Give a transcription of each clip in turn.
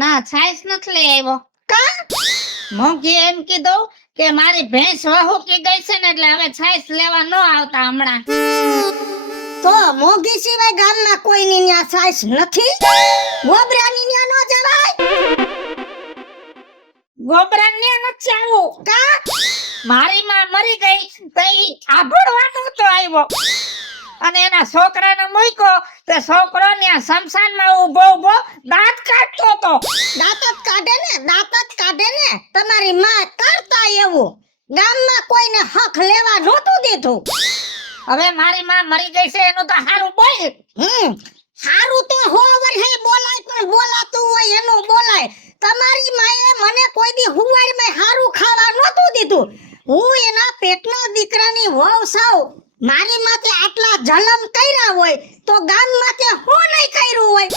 ના છાઈસ નથી લઈ આવ્યો. કા મોંઘી એમ કીધું કે મારી ભેંસ વહુકી ગઈ છે ને એટલે હવે છાઈસ લેવા ન આવતા હમણાં. તો મોંઘી સિવાય ગામમાં કોઈની ન્યા સાઈસ નથી? ગોબરાની ન્યા નો જવાય? ગોબરાને નથી આવું. કા મારી માં મરી ગઈ તો ઈ આભળવાનું તો આવ્યો અને એના છોકરાને મૂક્યો તે છોકરો ત્યાં શમશાનમાં ઊભો દાંત કાઢતો હતો. દાંત જ કાઢે ને તમારી માં કરતા એવું ગામમાં કોઈને હક લેવા નહોતું દીધું. હવે મારી માં મરી ગઈ છે એનું તો હારું બોલ. હારું તો હો વર્ષે બોલાય પણ બોલાતું હોય એનું બોલાય. તમારી માએ મને કોઈ દી હુવારમાં હારું ખાવા નહોતું દીધું. હું એના પેટના દીકરાની વહુ સાવ. મારી માથે આટલા જલમ કર્યા હોય તો ગામ માથે હું નહીં કર્યું હોય.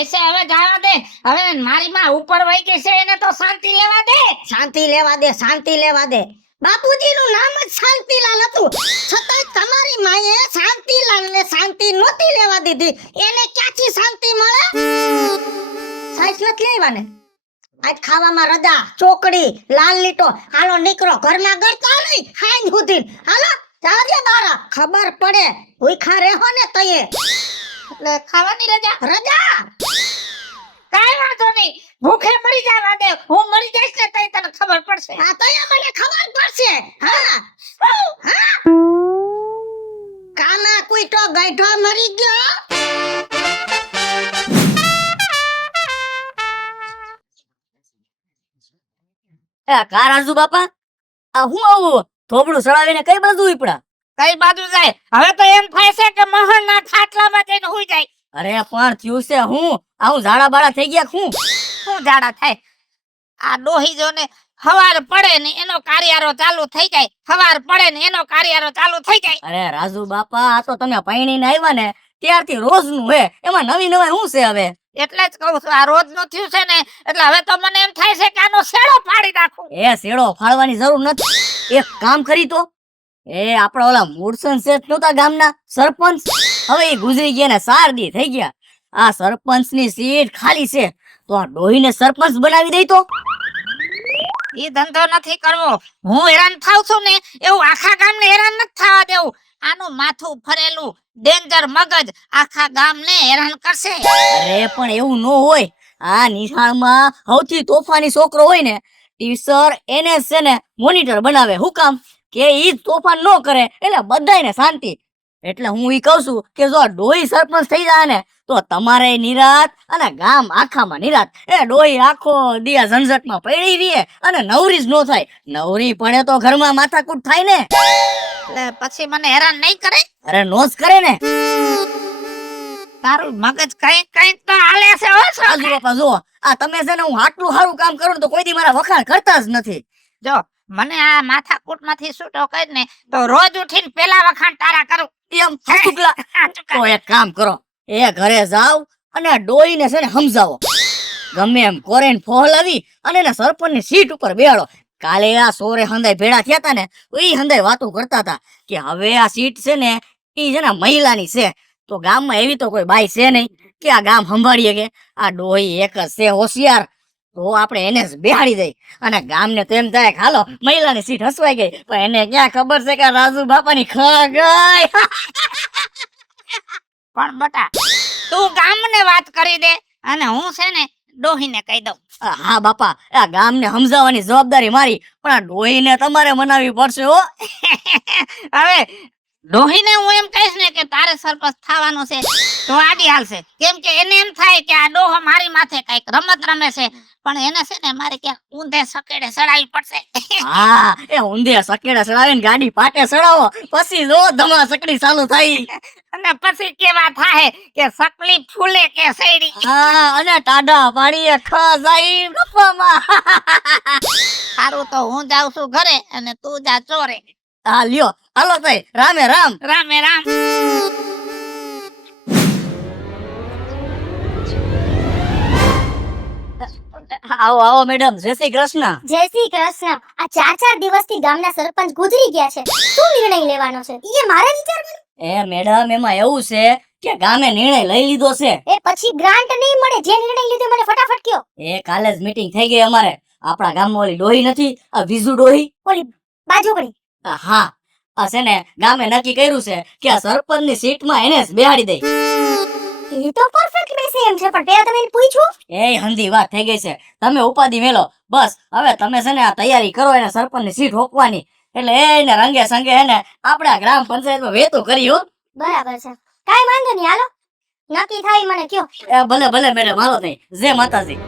એસે હવે જવા દે. હવે મારી માં ઉપર વઈ ગઈ છે એને તો શાંતિ લેવા દે. શાંતિ લેવા દે. બાપુજીનું નામ જ શાંતિલાલ હતું છતાં તમારી માએ શાંતિલાલને શાંતિ નહોતી લેવા દીધી. એને ક્યાંથી શાંતિ મળે? સાઈસ નથી લેવાને. આજ ખાવામાં રજા ચોકડી લાલ લીટો. હાલો નીકળો ઘરમાં ગરતા નહીં હાઈન સુધી. હાલો જાજે બારા ખબર પડે ભૂખા રહેો ને તયે. એટલે ખાવાની રજા કાઈ વાંધો નહીં. ભૂખે મરી જવા દે. હું મરી જઈશ ને તઈ તને ખબર પડશે. હા તયે મને ખબર પડશે. હા કાના કોઈ તો ગઈઢો મરી ગયો. કારાજુ બાપા આ હું આવું થોબડું સડાવીને કઈ બાજુ ઉપડા? કઈ બાજુ જાય? હવે તો એમ થાય છે કે મહલના ખાટલામાં જઈને હુઈ જાય. અરે પણ થયું છે હું ઝાડા બાડા થઈ ગયા. શું ઝાડા થાય? આ ડોહી જો ને હવાર પડે ને એનો કાર્યારો ચાલુ થઈ જાય. અરે રાજુ બાપા આ તો તમે પૈણીને આવ્યા ને ત્યારથી રોજનું હે. એમાં નવી નવાઈ શું છે હવે? એટલે જ કહું છું આ રોજ નું થયું છે ને એટલે હવે તો મને એમ થાય છે કે આનો શેડો ફાડી નાખું. એ શેડો ફાડવાની જરૂર નથી. એક કામ કરી તો આપડા ઓલા મૂળસન શેઠ નહોતા ગામના સરપંચ, હવે એ ગુજરી ગયા ને 4 દી થઈ ગયા. આ સરપંચ ની સીટ ખાલી છે તો આ ડોહીને સરપંચ બનાવી દઈ તો. એ ધંધો નથી કરવો. હું હેરાન થાઉં છું ને એવું આખા ગામને હેરાન નથી થવા દેવું. આનું માથું ફરેલું ડેન્જર મગજ આખા ગામને હેરાન કરશે. અરે પણ એવું ન હોય. આ નિશાળમાં સૌથી તોફાની છોકરો હોય ને ટીચર એને છે ને મોનિટર બનાવે. હું કામ કે ઈ તોફાન ન કરે એટલે બધાયને શાંતિ. એટલે હું ઈ કહું છું કે જો ડોહી સરપંચ થઈ જાય ને તો તમારે નિરાત અને ગામ આખામાં નિરાત. ડોહી આખો દિયા ઝંઝટમાં પડી રહે અને નવરી જ ન થાય. નવરી પડે તો ઘરમાં માથાકૂટ થાય ને. એટલે પછી મને હેરાન નહીં કરે? અરે નો જ કરે ને. તારું મગજ કઈક તો હાલે છે. રાજુ બાપા જો આ તમે છે ને હું આટલું સારું કામ કરું તો કોઈ દી મારા વખાણ કરતા જ નથી. જો મને આ માથાકૂટ માંથી છૂટો કરી ને તો રોજ ઉઠીને પેલા વખાણ તારા કરું. એમ તો એક કામ કરો ઘરે જાવ અને ડોહીને છે ને સમજાવો. ગમે એમ કોરેન ફોહલાવી અને એને સરપંચની સીટ ઉપર બેહાડો. કાલે આ સોરે હંદાય ભેળા થયા હતા ને એ હંદાય વાતો કરતા હતા કે હવે આ સીટ છે ને એ છે ને મહિલાની છે તો ગામમાં એવી તો કોઈ બાઈ છે નહીં કે આ ગામ સંભાળીએ. કે આ ડોહી એક જ છે હોશિયાર તો આપણે એને જ બેહાડી દઈ અને ગામને તો એમ થાય કે હાલો મહિલાની સીટ હસવાઈ ગઈ. પણ એને ક્યાં ખબર છે કે રાજુ બાપાની ખા ગઈ. પણ બટા તું ગામને વાત કરી દે અને હું છે ને ડોહીને કહી દઉં. હા બાપા આ ગામને સમજાવવાની જવાબદારી મારી પણ આ ડોહીને તમારે મનાવવી પડશે હો. હવે ડોહીને હું એમ કહીશ ને કે તારે સરપંચ થવાનું છે તો આડી હાલશે. કેમ કે એને એમ થાય કે આ ડોહો મારી માથે કઈક રમત રમે છે પણ એને છે ને મારે ક્યાંક ઊંધે સકેડે ચડાવી પડશે. હા એ ઊંધે સકેડે ચડાવીને ગાડી પાટે ચડાવો પછી જો ધમા સકડી ચાલુ થાય અને પછી કેવા થાય કે સકલી ફૂલે કે સૈડી. હા અને ટાઢા પાડીએ ખા જાય રફામાં. સારું તો હું જાઉં છું ઘરે અને તું જા ચોરે. હા લ્યો હાલો તઈ રામે રામ. રામે રામ. આવો આવો મેડમ જય શ્રી કૃષ્ણ. જય શ્રી કૃષ્ણ. આ 4 દિવસથી ગામના સરપંચ ગુજરી ગયા છે. શું નિર્ણય લેવાનો છે એ મારે વિચારવાનું. મેડમ એમાં એવું છે કે ગામે નિર્ણય લઈ લીધો છે. એ પછી ગ્રાન્ટ નહીં મળે. જે નિર્ણય લીધો મને ફટાફટ કયો. એ કાલે જ મીટિંગ થઈ ગઈ અમારે. આપણા ગામમાં ઓલી ડોહી નથી, આ વિઝુ ડોહી. ઓલી બાજુ પડી. હા, આ છે ને ગામે નક્કી કર્યું છે કે આ સરપંચની સીટમાં એને જ બેહાડી દે. એ તો પરફેક્ટ બેસે એમ છે, પણ પેલા તમે એને પૂછ્યું. એ હંધી વાત થઈ ગઈ છે. તમે ઉપાધિ મેલો. બસ હવે તમે છે ને આ તૈયારી કરો એને સરપંચની સીટ હોપવાની. એટલે એને રંગે સંગે એને આપણા ગ્રામ પંચાયતમાં વેતો કરી હો. બરાબર છે, કાઈ વાંધો નહીં, હાલો નક્કી થાય મને કયો. એ ભલે ભલે મેડમ, હાલો નહીં. જય માતાજી.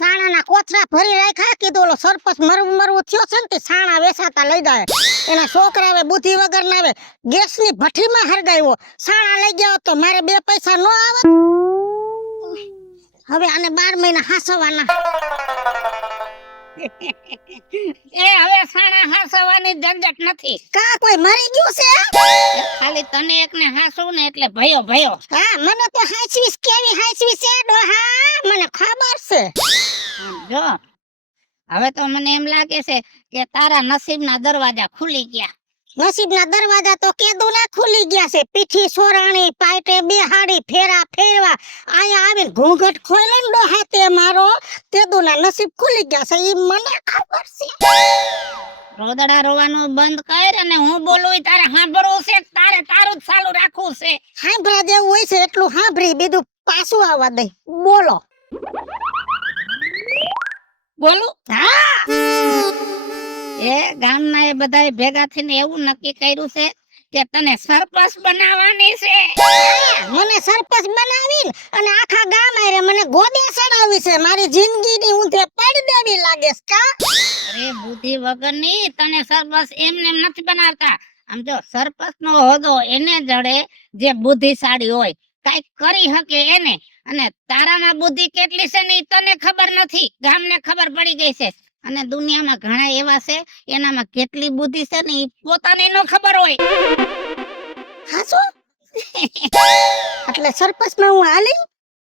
સાણાના કોથરા ભરી રાખ્યા. કીધું ઓલો સરપંચ મરવું થયો છે ને તે સાણા વેચાતા લઈ જાય. એના છોકરા આવે બુદ્ધિ વગર ના આવે, ગેસની ભઠ્ઠીમાં હરગાવ્યો. સાણા લઈ ગયા તો મારે 2 પૈસા નો આવે. હવે આને 12 મહિના હાસવાના. એ હવે સાણા હાસવાની ઝંઝટ નથી. કા કોઈ મરી ગયું છે? એ ખાલી તને એકને હાસવું ને એટલે ભયો ભયો. હા, મને તો હાચવીસ કેવી હાચવીસ છે ડોહા, મને ખબર છે. જો હવે તો મને એમ લાગે છે કે તારા નસીબના દરવાજા ખુલી ગયા. નસીબના દરવાજા તો કેદું ના ખુલી ગયા છે. પીઠી સોરાણી, પાટે બેહાડી, ફેરા ફેરવા, આયા આવીને ઘૂંઘટ ખોલી ડોહા તે મારો તેદુના નસીબ ખુલી ગયા છે. ઈ મને ખબર છે. રોદડા રોવાનું બંધ કર અને હું બોલું ઈ તારે સાંભળવું છે. તારે તારું જ ચાલુ રાખવું છે. સાંભળા જેવું હોય છે એટલું સાંભળી, બીજું પાછું આવવા દે. બોલો. બોલું? હા, એ ગામના એ બધાય ભેગા થઈને એવું નક્કી કર્યું છે કે તને સરપંચ બનાવવાની છે. મને સરપંચ બનાવીને અને આખા ગામ આરે મને ગોદે ચડાવી છે. મારી જિંદગીની ઊંધે પડી દેવી લાગે છે. કા અરે બુદ્ધિ વગરની, તને સરપંચ એમને એમ નથી બનાવતા. આમ જો સરપંચ નો હોદ્દો એને જડે જે બુદ્ધિશાળી હોય, કઈક કરી શકે એને. અને તારામાં બુદ્ધિ કેટલી છે ને ઈ તને ખબર નથી, ગામને ખબર પડી ગઈ છે. અને દુનિયામાં ઘણા એવા છે એનામાં કેટલી બુદ્ધિ છે ને ઈ પોતાને નો ખબર હોય. હાચો? એટલે સરપંચમાં હું હાલી?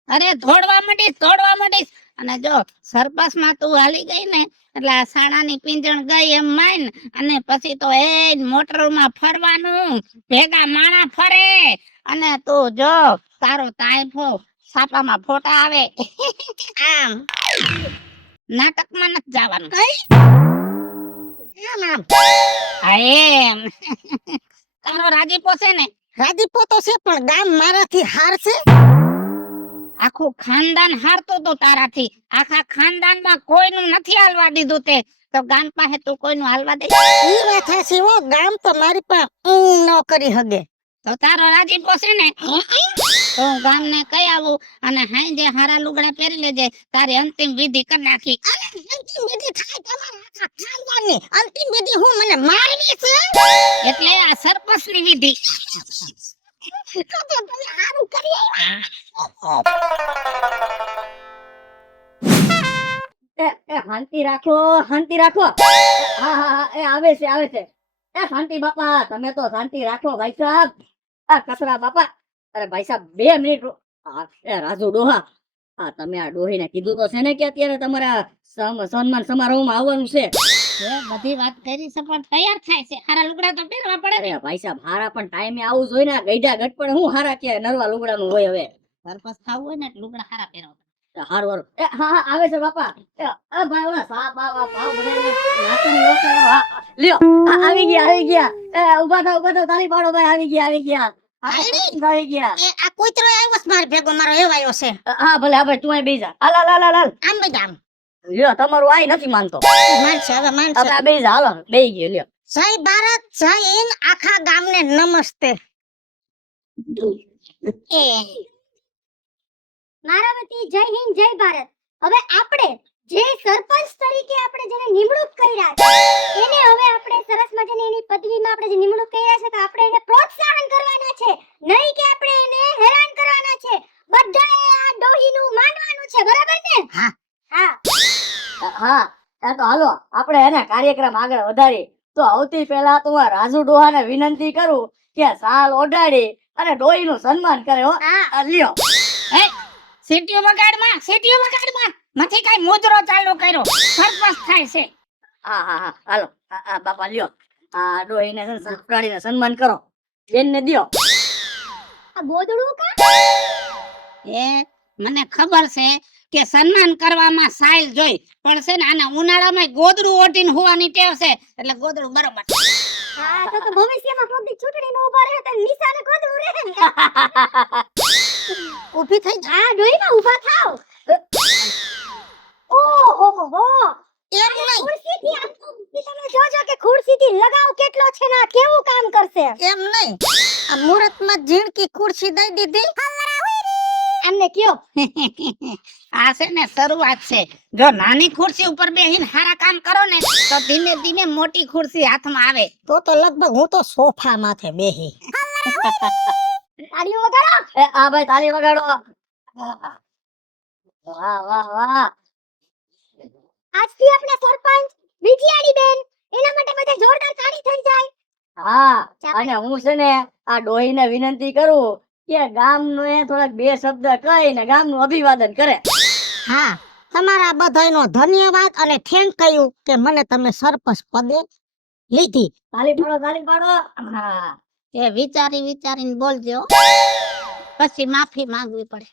અરે દોડવા માંડીશ. અને જો સરપંચ માં તું હાલી ગઈ ને એટલે આ સાણાની પિંજણ ગઈ એમ માન. અને પછી તો એ મોટરમાં ફરવાનું, ભેગા માણા ફરે. અને તું જો તારો તાયફો છાપામાં ફોટા આવે. આમ નાટકમાં નથી જવાનું. આમ આમ હા એમ. તારો રાજીપો છે ને? રાજીપો તો છે, પણ ગામ મારાથી હાર છે. આખું ખાનદાન હારતું તું તારાથી. આખા ખાનદાનમાં કોઈનું નથી હાલવા દીધું તે. તો ગામ પાસે તું કોઈનું હાલવા દે? ઈ વાત હાચી હો, ગામ તો મારી પાસે ન કરી હગે. તો તારો રાજીપો છે ને? તો હું ગામને કહી આવું અને હાંજે હારા લુગડા પહેરી લેજે. તારી અંતિમ વિધિ કરી નાખી. અંતિમ વિધિ થાય તમારા આખા ખાનદાનની. અંતિમ વિધિ હું મને મારવી છે. એટલે આ સરપંચની વિધિ. તો તમે હારું કરી આવ્યા. એ શાંતિ રાખો, શાંતિ રાખો. હા હા હા, એ આવે છે. એ શાંતિ બાપા, તમે તો શાંતિ રાખો ભાઈ સાહેબ. આ કચરા બાપા, અરે ભાઈ સાહેબ 2 મિનિટ એ રાજુ ડોહા, હા તમે આ ડોહીને કીધું તો છે ને કે અત્યારે તમારા સન્માન સમારોહમાં આવવાનું છે. એ બધી વાત કરી છે પણ તૈયાર થાય છે. હારા લુગડા તો પહેરવા પડે ને. અરે ભાઈ સાહેબ, હારા પણ ટાઈમે આવું જોઈએ ને. ગઈડા ગટપણ હું હારા કે નરવા લુગડાનું હોય. હવે સરપંચ થવું હોય ને એટલે લુગડા હારા પહેરવા પડે. હારું હારું. એ હા હા, આવે છે બાપા. એ ભાઈ ઓલા સા બા ભાવ બધાને નાચન લોકો લ્યો. આવી ગયા. એ ઉભા થાવ તારી પાડો ભાઈ. આવી ગયા. એ આ કૂતરો આવ્યો છે માર ભેગો, મારો એવો આવ્યો છે. હા ભલે, હા ભાઈ તું અહીં બેસી જા. હાલ આમ બેજા આમ. લ્યો, તમારું આઈ નથી માનતો. માનશે હવે માનશે. હવે આ બેસી જા. હાલો બેસી ગયો. લ્યો. જય ભારત, જય હિન્દ. આખા ગામને નમસ્તે. એ મારા વતી જય હિન્દ જય ભારત. હવે આપણે જે સરપંચ તરીકે આપણે જેને નિમણૂક કર્યા છે એને હવે આપણે સરસ મજાની એની પદવીમાં આપણે જે નિમણૂક કર્યા છે તો આપણે એને પ્રોત્સાહન કરવાના છે, નહીં કે આપણે એને હેરાન કરવાના છે. બધાએ આ ડોહીનું માનવાનું છે, બરાબર ને? હા. હા એ તો હાલો આપણે એના કાર્યક્રમ આગળ વધારી. તો સૌથી પહેલા તો હું રાજુ ડોહાને વિનંતી કરું કે સાલ ઓઢાડી અને ડોહીનું સન્માન કરે. હો આ લ્યો. એ સીટીઓ વગાડમાં નથી કઈ મુજરો ચાલુ કર્યો. સરપંચ થાય છે. હા હાલો. બાપા લ્યો. આ ડોહીને છે ને સરપ્રાણીને સન્માન કરો, બેનને દ્યો. આ ગોદડું કા એ મને ખબર છે કે સન્માન કરવામાં સાઈલ જોઈ, પણ છે ને આના ઉનાળામાં ગોદડું ઓઢીને હોવાની ટેવ છે, એટલે ગોદડું બરોબર. હા તો ભવિષ્યમાં કોકની ચૂંટણીમાં ઊભા રહે તો નિશાને ગોદડું રહે ને. ઊભી થઈ જા. હા ડોહીમાં ઊભા થાવ. ઓહો એમ નહીં, ખુરશીથી આમ તો તમે જોજો કે ખુરશીથી લગાવ કેટલો છે ને આ કેવું કામ કરશે. એમ નહીં. આ મુહૂર્તમાં ઝીણકી ખુરશી દઈ દીધી. એમને કયો આ છે ને શરૂઆત છે. જો નાની ખુરશી ઉપર બેહીને સારા કામ કરો ને તો ધીમે ધીમે મોટી ખુરશી હાથમાં આવે. તો લગભગ હું તો સોફા માથે બેહી. તાળીઓ વગાડો. એ આ ભાઈ તાળી વગાડો. વાહ વાહ વાહ. આજથી આપણે સરપંચ વિજયાણી બેન એના માટે બધા જોરદાર તાળી થઈ જાય. હા અને હું છે ને આ ડોહીને વિનંતી કરું કે ગામનો એ થોડાક બે શબ્દ કહીને ગામનું અભિવાદન કરે. હા, તમારા બધાયનો ધન્યવાદ અને થેન્ક યુ કે મને તમે સરપંચ પદે લીધી. તાળી પાડો, તાળી પાડો. હા, એ વિચારીને બોલજો, પછી માફી માંગવી પડે.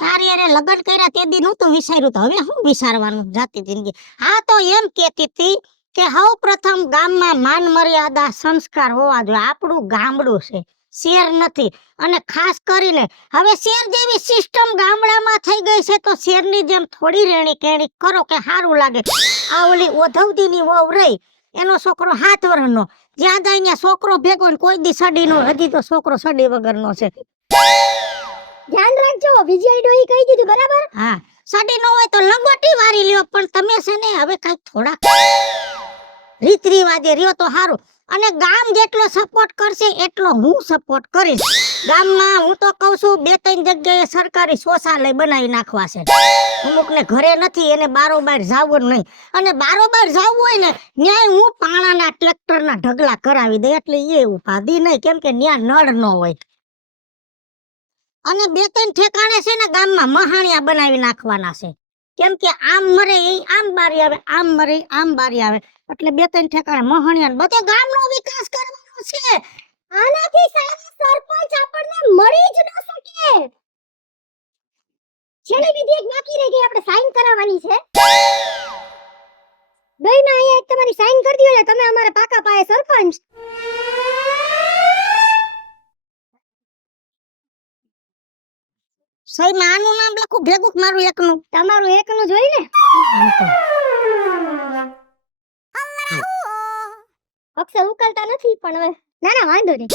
તારી અરે લગ્ન કર્યા તે દી નહોતું વિચાર્યું, તો હવે શું વિચારવાનું જાતી જિંદગી. હા તો એમ કહેતી હતી કે સૌ પ્રથમ ગામમાં માન મર્યાદા સંસ્કાર હોવા જોઈએ. આપણું ગામડું છે, શહેર નથી. અને ખાસ કરીને હવે શહેર જેવી સિસ્ટમ ગામડામાં થઈ ગઈ છે, તો શહેરની જેમ થોડી રેણી કેણી કરો કે સારું લાગે. આ ઓલી ઓધવદીની વહુ રહી, એનો છોકરો 7 વર્ષનો, જ્યાં જાય ત્યાં છોકરો ભેગો ને કોઈ દી સડીનો. હજી તો છોકરો સડી વગરનો છે. ધ્યાન રાખજો વિજયાણી ડોહી કહી દીધું બરાબર. હા, સડી નો હોય તો લંગોટી વારી લ્યો, પણ તમે છે ને હવે કઈક થોડા રીત રિવાજે રહ્યો તો સારું. અને ગામ જેટલો સપોર્ટ કરશે એટલો હું સપોર્ટ કરીશ. ગામમાં હું તો કહું છું 2-3 જગ્યાએ સરકારી શૌચાલય બનાવી નાખવા છે. અમુક ને ઘરે નથી, એને બારોબાર જાવું નહીં. અને બારોબાર જાવું હોય ને ન્યાય હું પાણાના ટ્રેક્ટરના ઢગલા કરાવી દે, એટલે એ ઉપાધી નહીં, કેમ કે ન્યા નળ ન હોય. અને 2-3 ઠેકાણે છે ને ગામમાં મહાણિયા બનાવી નાખવાના છે, કેમ કે આમ મરે એ આમ બારી આવે, આમ મરે આમ બારી આવે, એટલે 2-3 ઠેકાણે મહાણિયા બધો ગામનો વિકાસ કરવાનો છે. આનાથી સારો સરપંચ આપણને મળી જ ન શકે. છેલ્લી વિધિ એક બાકી રહી ગઈ, આપણે સાઈન કરાવવાની છે. દોઈમાં અહીંયા એક તમારી સાઈન કરી દો એટલે તમે અમારા પાકા પાયે સરપંચ. સહીમાં આનું નામ લખું ભેગું કે મારું એકનું? તમારું એકનું જોઈ ને આમ તો. અક્ષર ઉકલતા નથી પણ હવે ના વાંધો નહીં.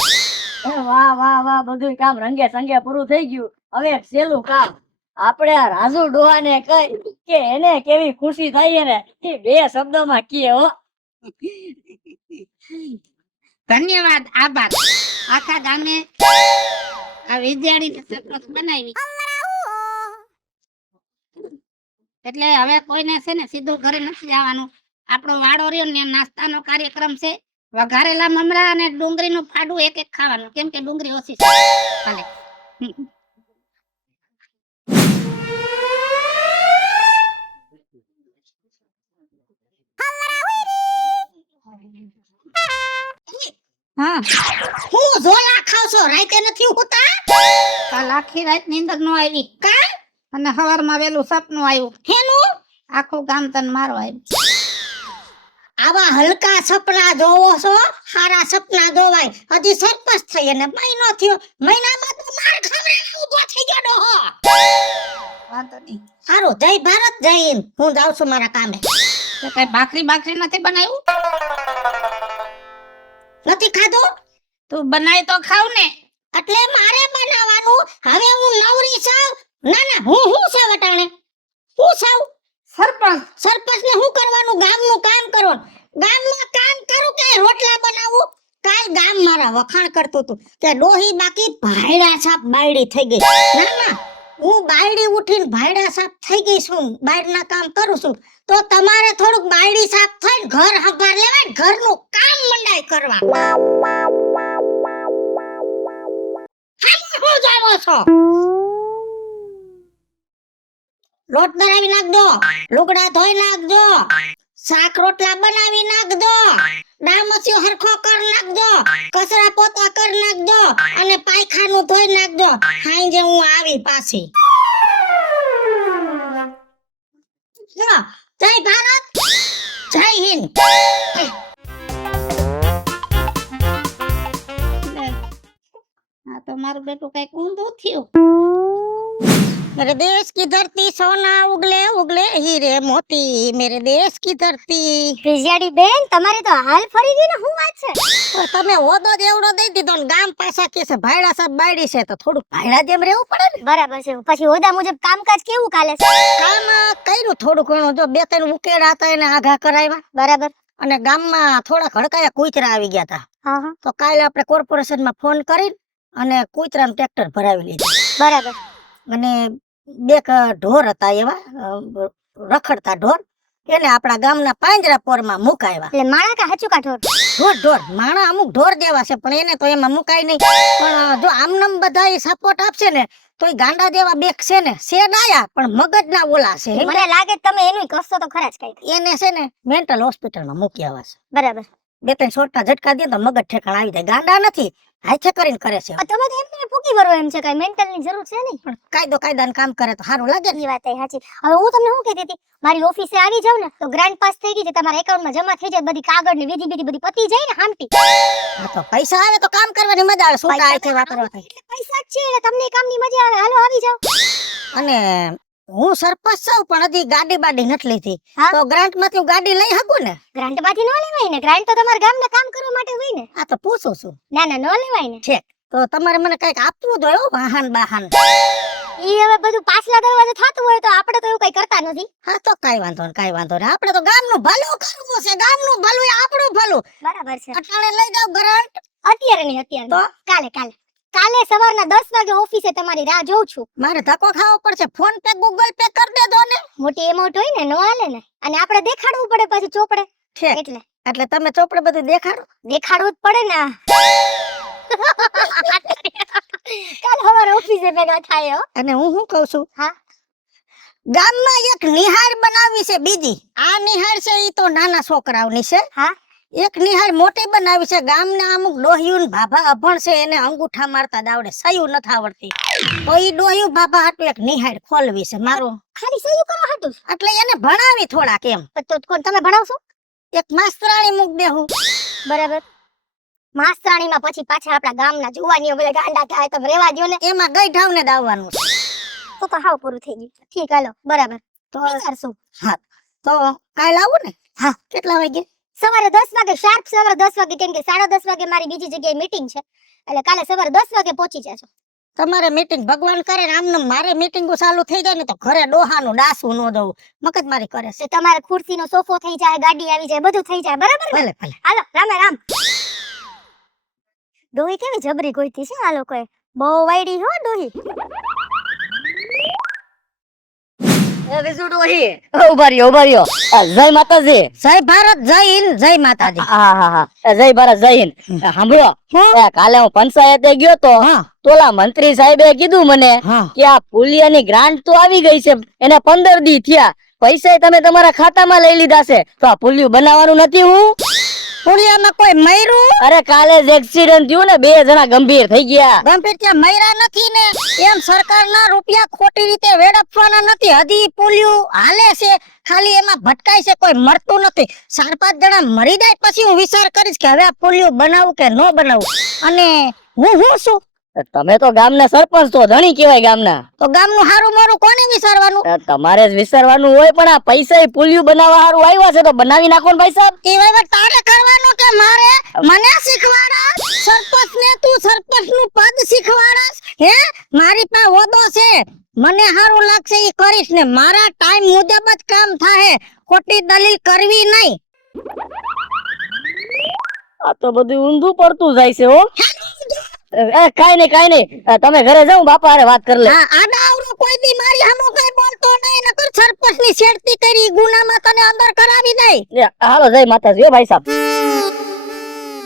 એ વાહ વાહ વાહ, બધું કામ રંગે સંગે પૂરું થઈ ગયું. હવે એક છેલ્લું કામ આપણે આ રાજુ ડોહાને કહી કે એને કેવી ખુશી થાય ને એ 2 શબ્દોમાં કહે હો. ધન્યવાદ, આભાર. આખા ગામે આ વિદ્યાર્થીને સરપંચ બનાવી, એટલે હવે કોઈને છે ને સીધું ઘરે નથી જવાનું. આપણો વાડો રહ્યો ને નાસ્તાનો કાર્યક્રમ છે. વઘારેલા મમરા અને ડુંગળીનું ફાડું એક ખાવાનું, કેમ કે ડુંગળી ઓછી છે. ભલે. હા, હું ઝોલા ખાવ છો, રાતે નથી હોતા? કાલ આખી રાત નીંદર નો આવી કા, અને સવારમાં વેલું સપનું આવ્યું. હેનું? આખું ગામ તને મારો આવ્યું. આવા હલકા સપના જોવો છો? સારા સપના જોવાય. હજી સરપંચ થઈ અને મહિનો થયો, મહિનામાં તો માર ખવડાવવા ઊભો થઈ ગયો ડોહો. વાંધો નહીં. સારું, જય ભારત, જય હિન્દ. હું જાઉં છું મારા કામે. તો કઈ ભાખરી નથી બનાવ્યું? નથી ખાધું? તું બનાવી તો ખાવ ને. એટલે મારે બનાવવાનું. હવે હું નવરી છું. ના હું છે વટાણે? હું છું સરપંચ. સરપંચ ને શું કરવાનું? ગામનું કામ કરવાનું. ગામમાં કામ કરું કે રોટલા બનાવું? કાલ ગામ મારા વખાણ કરતું હતું કે ડોહી બાકી ભાયડા સાપ બાયડી થઈ ગઈ. ના હું બાયડી ઉઠીને ભાયડા સાપ થઈ ગઈ છું, બહારના કામ કરું છું. તો તમારે થોડુંક બાયડી સાપ થઈને ઘર સંભાળ લેવાય, ઘરનું કામ મંડાય કરવા. હું જાવો છો? લોટ દરાવી નાખજો, લુગડા ધોઈ નાખજો, શાક રોટલા બનાવી નાખજો, ડામસિયો હરખો કર નાખજો, કચરા પોતા કર નાખજો અને પાયખાનું ધોઈ નાખજો. હાંજે હું આવી પાછી. જો, જય ભારત, જય હિન્દ. આ તો મારું બેટું કઈક ઊંધું થયું. मेरे देश की धरती सोना उगले उगले हीरे मोती, मेरे देश की धरती. ભીજિયાડી બેન તમારે તો હાલ ફરી ગઈ ને શું વાત છે? તો તમે હોદો જ એવડો દઈ દીધો ને ગામ પાછા કે છે ભાયડા સાહેબ બાયડી છે તો થોડું ભાયડા જેમ રહેવું પડે ને. બરાબર છે. પછી હોદા મુજબ કામકાજ કેવું કાલે છે? કામ કર્યું થોડું ઘણું, જો 2-3 ઉકેડા હતા એને આઘા કરાવ્યા બરાબર. અને ગામમાં થોડા હડકાયા કૂતરા આવી ગયા હતા. હા હા તો કાલે આપણે કોર્પોરેશનમાં ફોન કરી અને કૂતરાનું ટ્રેક્ટર ભરાવી લીધું. બરાબર. અને 2 ઢોર હતા એવા રખડતા ઢોર, એને આપણા ગામના પાંજરાપોરમાં મુકાવ્યા. એટલે માણા કા હચુકા ઢોર? ઢોર માણા અમુક ઢોર જેવા છે પણ એને તો એમાં મુકાય નહીં. પણ જો આમનમ બધા સપોર્ટ આપશે ને તો એ ગાંડા જેવા બેક છે ને શેડ આયા પણ મગજના ઓલા છે. મને લાગે તમે એનું કરશો તો ખરા જ કઈ. એને છે ને મેન્ટલ હોસ્પિટલમાં મૂકી આવ્યા છે. બરાબર. 2-3 છોટા ઝટકા દે તો મગજ ઠેકાણ આવી જાય. ગાંડા નથી, હાથે કરીને કરે છે. તમે તો એમને ફૂકી ભરો એમ છે, કઈ મેન્ટલ ની જરૂર છે નહીં. પણ કાયદાનું કામ કરે તો સારું લાગે ને. એ વાત સાચી. હવે હું તમને શું કહેતી હતી, મારી ઓફિસે આવી જાવ ને તો ગ્રાન્ટ પાસ થઈ ગઈ છે, તમારા એકાઉન્ટમાં જમા થઈ જાય, બધી કાગળ ની વિધિ બધી પતી જાય ને હામટી. હા તો પૈસા આવે તો કામ કરવાની મજા આવે. છોટા હાથે વાપરવા થાય. એટલે પૈસા જ છે એટલે તમને કામની મજા આવે. હાલો આવી જાવ. અને હું સરપંચ છું પણ હજી ગાડી બાડી નથી લીધી. હા? તો ગ્રાન્ટ માંથી હું ગાડી લઈ શકું ને? ગ્રાન્ટ માંથી ન લેવાય ને, ગ્રાન્ટ તો તમારા ગામના કામ કરવા માટે હોય ને. આ તો પૂછું છું. ના ના ન લેવાય ને. ઠીક, તો તમારે મને કઈક આપવું જોઈએ હો, વાહન બાહન. ઈ હવે બધું પાછલા દરવાજે થતું હોય તો આપણે તો એવું કઈ કરતા નથી. હા તો કઈ વાંધો ને. આપણે તો ગામનું ભલું કરવું છે. ગામનું ભલું એ આપણું ભલું. બરાબર છે. અટાણે લઈ જાવ ગ્રાન્ટ. અત્યારે નહીં, અત્યારે તો? નહીં. કાલે કાલે કાલે સવારના 10 વાગે ઓફિસે તમારી રાહ જોઉં છું. મારે ધક્કો ખાવો પડશે. ફોન પે ગૂગલ પે કરી દેજો ને. મોટી એમાઉન્ટ હોય ને, નો હાલે ને. અને આપણે દેખાડવું પડે પછી ચોપડે. ઠીક, એટલે એટલે તમે ચોપડે બધું દેખાડો. દેખાડવું જ પડે ને. કાલ સવારે ઓફિસે ભેગા થાય હો. અને હું શું કહું છું, હા ગામમાં એક નિહાળ બનાવી છે બીજી. આ નિહાળ છે ઈ તો નાના છોકરાઓની છે. હા એક નિહાળ મોટી બનાવી છે. ગામના અમુક ડોહિયું ભાભા અભણ છે, એને અંગૂઠા મારતા આવડે, સયું નથી આવડતી. તો ઈ ડોહિયું ભાભા હાટુ એક નિહાળ ખોલવી છે મારું. ખાલી સહી કરો હતું એટલે એને ભણાવી થોડાક એમ. તો કોણ તમે ભણાવશો? એક માસ્તરાણી મૂક દેહું. બરાબર. માસ્તરાણીમાં પછી પાછા આપણા ગામના જુવાનીઓ બધા ગાંડા થાય તો રેવા દ્યો ને. એમાં ગઈ ઢાવને દાવવાનું છે. તો હાવ પૂરું થઈ ગયું. ઠીક હાલો બરાબર. તો વિચારશું. હા, તો કાલ આવું ને? હા. કેટલા વાગે? સવારે 10 વાગે શાર્પ. સવારે 10 વાગે, કેમ કે 10:30 વાગે મારી બીજી જગ્યાએ મીટિંગ છે, એટલે કાલે સવારે 10 વાગે પહોંચી જશો. તમારે મીટિંગ ભગવાન કરે ને આમને મારે મીટિંગો ચાલુ થઈ જાય ને તો ઘરે ડોહાનું ડાસું ન દઉં. મગજમારી કરે છે. તો તમારે ખુરશીનો સોફો થઈ જાય, ગાડી આવી જાય, બધું થઈ જાય. બરાબર ને? ભલે ભલે. હાલો રામે રામ. ડોહી કેવી જબરી ગોઈતી છે આ લોકોએ. બહુ વાયડી હો ડોહી. એ વિસુ ડોહી, ઉભા રહ્યો. જય માતાજી. જય ભારત, જય હિન્દ, જય માતાજી. હા. જય ભારત, જય હિન્દ. સાંભળો, કાલે હું પંચાયતે ગયો તો હા તોલા મંત્રી સાહેબે કીધું મને હા. કે આ પુલિયાની ગ્રાન્ટ તો આવી ગઈ છે, એને 15 દી થયા, પૈસા તમે તમારા ખાતામાં લઈ લીધા છે, તો આ પુલિયું બનાવવાનું નથી. હું પુલિયામાં કોઈ મયરું? અરે કાલે જ એક્સિડન્ટ થયું ને, 2 જણા ગંભીર થઈ ગયા. ગંભીર ત્યાં મયરા નથી ને. એમ સરકારના રૂપિયા ખોટી રીતે વેડફવાના નથી. હજી પુલિયું હાલે છે, ખાલી એમાં ભટકાય છે, કોઈ મરતું નથી. 4-5 જણા મરી જાય પછી હું વિચાર કરીશ કે હવે આ પુલિયું બનાવું કે ન બનાવું. અને હું શું, તમે તો ગામના સરપંચ તો ધણી કહેવાય ગામના, તો ગામનું હારું મોરું કોને વિચારવાનું? તમારે જ વિચારવાનું હોય. પણ આ પૈસા પુલિયું બનાવવા હારું આવ્યા છે તો બનાવી નાખો ને ભાઈ સાહેબ. એ વહીવટ તારે કરવાનું કે મારે? મને શીખવાડસ? સરપંચ ને તું સરપંચ નું પદ શીખવાડસ? હે, મારી પાસે હોદો છે, મને હારું લાગશે ઈ કરીશ ને. મારા ટાઈમ મુજબ જ કામ થાય, ખોટી દલીલ કરવી નહીં. આ તો બધું ઊંધું પડતું જાય છે હો. કાઈ નહીં, તમે ઘરે જાઓ, બાપા હારે વાત કરી લે. હા, આડા આવડો કોઈ દી મારી સામો કઈ બોલતો નહીં, નકર સરપંચ ની છેડતી કરી ગુનામાં તને અંદર કરાવી દે. હાલો જય માતાજી ભાઈ સાહેબ.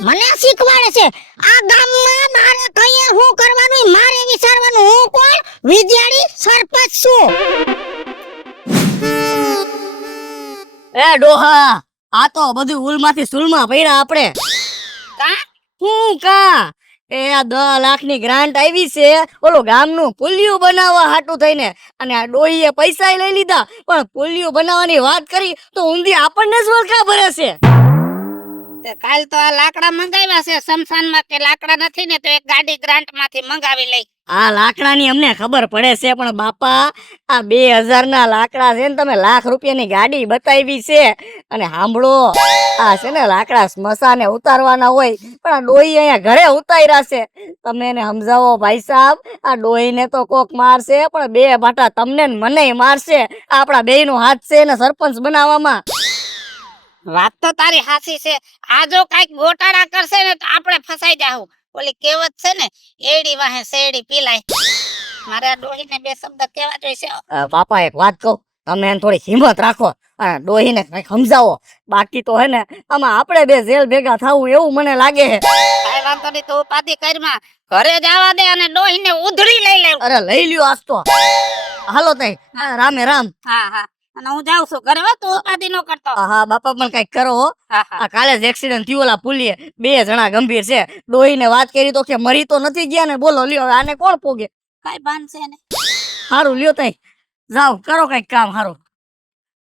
મને શીખવાડે છે આ ગામમાં મારે કઈએ હું કરવાનું મારે વિચારવાનું. હું કોણ? વિજયાડી સરપંચ છું. એ ડોહા, આ તો બધું ઉલમાંથી સુલમાં પડ્યા આપણે. કા હું કા એ આ 10 લાખની ગ્રાન્ટ આવી છે ઓલો ગામનું પુલિયું બનાવવા હાટું થઈને, અને આ ડોહીએ પૈસા લઈ લીધા પણ પુલિયું બનાવવાની વાત કરી તો ઊંધી આપણને જ વળખા ભરે છે. તે કાલ તો આ લાકડા મંગાવ્યા છે સમસાનમાં, કે લાકડા નથી ને તો એક ગાડી ગ્રાન્ટ માંથી મંગાવી લઈ. આ લાકડાની અમને ખબર પડે છે, પણ બાપા આ 2000 ના લાકડા છે ને તમે લાખ રૂપિયાની ગાડી બતાવી છે. અને સાંભળો, આ છે ને લાકડા સ્મશાને ઉતારવાના હોય પણ આ ડોહી અહીંયા ઘરે ઉતાર્યા છે. તમે એને સમજાવો ભાઈ સાહેબ, આ ડોહીને તો કોક મારશે પણ 2 ભાટા તમને ને મને મારશે. આપણા બેયનો હાથ છે ને સરપંચ બનાવવામાં. વાત તો તારી હાસી છે. આ જો કઈક ગોટાળા કરશે ને તો આપણે ફસાઈ જાહું. ઓલી કહેવત છે ને, એડી વાહે શેરડી પીલાય. મારે આ ડોહીને 2 શબ્દ કહેવા જોઈશે. બાપા એક વાત કહું, તમે એને થોડી હિંમત રાખો અને ડોહીને કંઈક સમજાવો. બાકી તો હે ને આમાં આપણે 2 જેલ ભેગા થવું એવું મને લાગે છે. કાઈ વાંધો નહીં, તું ઉપાધિ કરમાં ઘરે જવા દે અને ડોહીને ઉધડી લઈ લેવું. અરે લઈ લ્યો આજ તો. હાલો તઈ, રામે રામ. હા હા, અને હું જાઉં છું ઘરે. તું ઉપાધિ નો કરતો. હા બાપા પણ કઈક કરો હો. હા હા, આ કાલે જ એક્સિડન્ટ થયું ઓલા પુલીએ, 2 જણા ગંભીર છે. ડોહીને વાત કરી તો કે મરી તો નથી ગયા ને. બોલો લ્યો હવે આને કોણ પોગે. કાઈ બાન છે ને. હારું લ્યો તઈ, જાઓ કરો કઈક કામ હારું.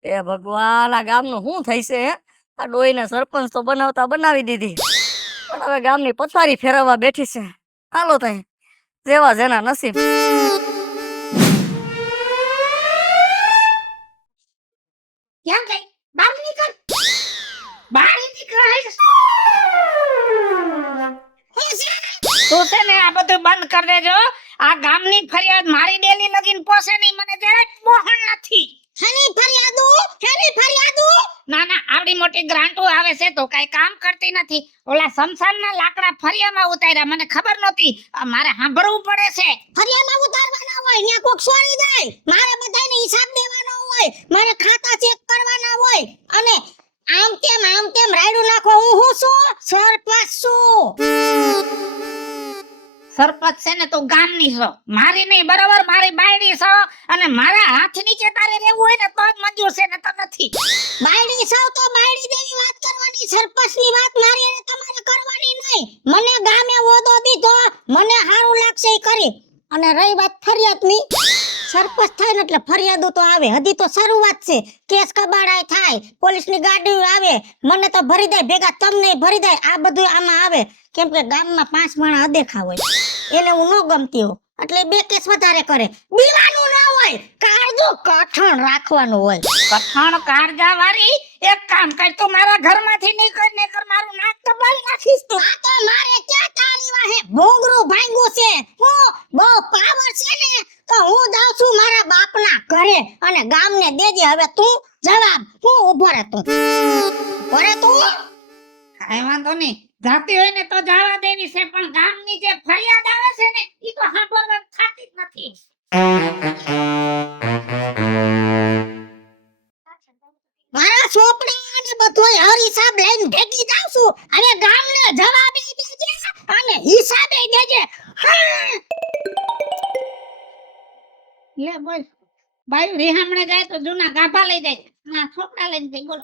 એ ભગવાન, આ ગામનું શું થઈ છે હે? આ ડોહીને સરપંચ તો બનાવતા બનાવી દીધી, પણ હવે ગામની પથારી ફેરવવા બેઠી છે. હાલો તઈ, જેવા જેના નસીબ. ક્યાં ગઈ? બહાર નીકળ. બહાર નીકળ. તું છે ને આ બધું બંધ કરી દેજો. આ ગામની ફરિયાદ મારી ડેલી લગીન પોસે નહીં. મને જરાક મોહન નથી. હની ફરિયાદો, હેની ફરિયાદો. ના ના, આવડી મોટી ગ્રાન્ટો આવે છે તો કઈ કામ કરતી નથી. ઓલા સમસાનના લાકડા ફરિયામાં ઉતાર્યા, મને ખબર નહોતી. આ મારે સાંભળવું પડે છે. ફરિયામાં ઉતારવાના હોય, ન્યા કોક સોરી જાય. મારે બધાયને હિસાબ દેવાનો હોય, મારે ખાતા ચેક કરવાના હોય. અને આમ તેમ રાયડું નાખો. હું શું સરપંચ છું. સરપંચ છે ને તું ગામની છો, મારી નહીં. બરોબર, મારી બાયડી છો અને મારા હાથ નીચે તારે રહેવું હોય ને તો જ મંજૂર છે, ને તો નથી. બાયડી સૌ તો બાયડી દેવી વાત કરવાની, સરપંચની વાત મારી અને તમારે કરવાની નહીં. મને ગામે હોદો દીધો, મને સારું લાગશે ઈ કરી. અને રહી વાત ફરિયાદની, સરપંચ થાય ને એટલે ફરિયાદો તો આવે. હજી તો શરૂઆત છે. કેસ કબાડાય થાય, પોલીસની ગાડીઓ આવે, મને તો ભરી દે ભેગા, તમને ભરી દે. આ બધું આમાં આવે કેમ કે ગામમાં 5 માણસ અદેખા હોય, એને હું ન ગમતી હો એટલે 2 કેસ વધારે કરે. બીવાનું ના હોય, કાળજો કઠણ રાખવાનું હોય. કઠણ કારજા વાળી, એક કામ કર, તું મારા ઘરમાંથી નીકળ ને કર, મારું નાક દબાવી નાખીશ તું. આ તો મારે ક્યાં તારી વાહે ભોંગરું ભાંગ્યું છે. હું બહુ પાવર છે ને તો હું જાઉં છું મારા બાપના ઘરે અને ગામને દેજે હવે તું જવાબ. હું ઊભો રહે તું. ઓરે તું કાઈ વાંધો નહીં, જાતી હોય ને તો જવા દેવી છે, પણ ગામની જે ફરિયાદ આવે છે ને ઈ તો સાંભળવાની થતી જ નથી. મારા ચોપડા અને બધોય હર હિસાબ લઈને ભેગી જાઉં છું. હવે ગામને જવાબ દેજે અને હિસાબે દેજે. લે બોલ, બાયું રેહામણે જાય તો જૂના ગાભા લઈ જાય, ના છોકરા લઈને જાય. બોલો.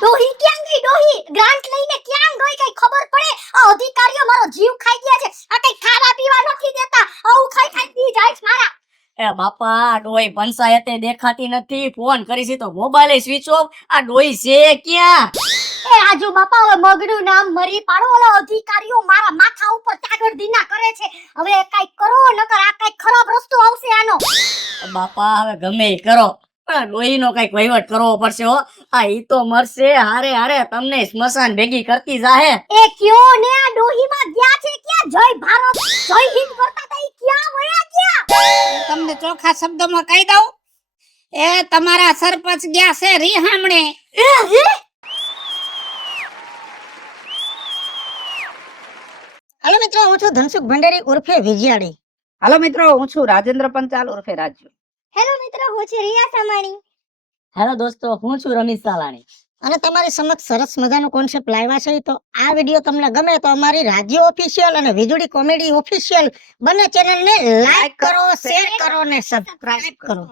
ડોહી ક્યાં ગઈ? ડોહી ગ્રાન્ટ લઈને ક્યાં ગઈ? કઈ ખબર પડે? આ અધિકારીઓ મારો જીવ ખાઈ ગયા છે. આ કઈ ખાવા પીવા નથી દેતા. આવું ખાઈ ખાઈ પી જાય છે મારા. એ બાપા, ડોહી પંચાયતે દેખાતી નથી. ફોન કરીશી તો મોબાઈલ સ્વિચ ઓફ. આ ડોહી છે ક્યાં? એ આજુ બાપા, હવે મગનું નામ મરી પાડો. ઓલા અધિકારીઓ મારા માથા ઉપર તાગડધીના કરે છે. હવે કઈક કરો, નકર આ કઈક ખરાબ રસ્તો આવશે આનો. બાપા હવે ગમે ઈ કરો, પણ ડોહીનો કઈક વહીવટ કરવો પડશે હો. આ ઈ તો મરશે હારે હારે, તમને સ્મશાન ભેગી કરતી જાહે. એ કયો ને આ ડોહીમાં ગયા છે ક્યાં? જય ભારત, જય હિન્દ કરતા તા ઈ ક્યાં વયા ગયા? હું તમને ચોખ્ખા શબ્દોમાં કહી દઉં, એ તમારા સરપંચ ગયા છે રીહામણે. હાલો મિત્રો, હું છું ધનસુખ ભંડારી ઉર્ફે વિજયાડી. હાલો મિત્રો, હું છું રાજેન્દ્ર પંચાલ ઉર્ફે રાજુ. હેલો મિત્રો, હું છું રિયા સામાણી. હેલો દોસ્તો, હું છું રમીશ સાલાણી. અને તમારી સમક્ષ સરસ મજાનો કોન્સેપ્ટ લાવ્યા છે. તો આ વિડીયો તમને ગમે તો અમારી રાજ્ય ઓફિશિયલ અને વીજળી કોમેડી ઓફિશિયલ બંને ચેનલને લાઈક કરો, શેર કરો અને સબસ્ક્રાઇબ કરો.